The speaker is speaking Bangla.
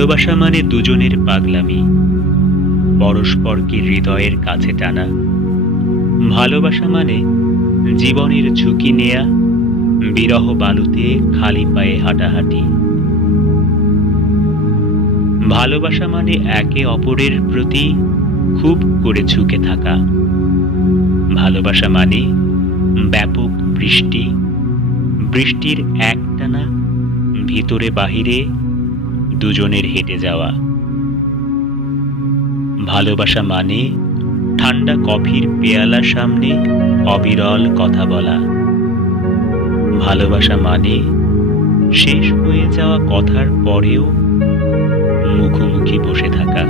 ভালোবাসা মানে দুজনের পাগলামি, পরস্পরকে হৃদয়ের কাছে টানা। ভালোবাসা মানে জীবনের ঝুঁকি নেয়া, বিরহ বালুতে খালি পায়ে হাঁটাহাঁটি। ভালোবাসা মানে একে অপরের প্রতি খুব করে ঝুঁকে থাকা। ভালোবাসা মানে ব্যাপক বৃষ্টি, বৃষ্টির একটানা ভিতরে বাহিরে দুজনের হেঁটে যাওয়া। ভালোবাসা মানে ঠান্ডা কফির পেয়ালার সামনে অবিরল কথা বলা। ভালোবাসা মানে শেষ হয়ে যাওয়া কথার পরেও মুখোমুখি বসে থাকা।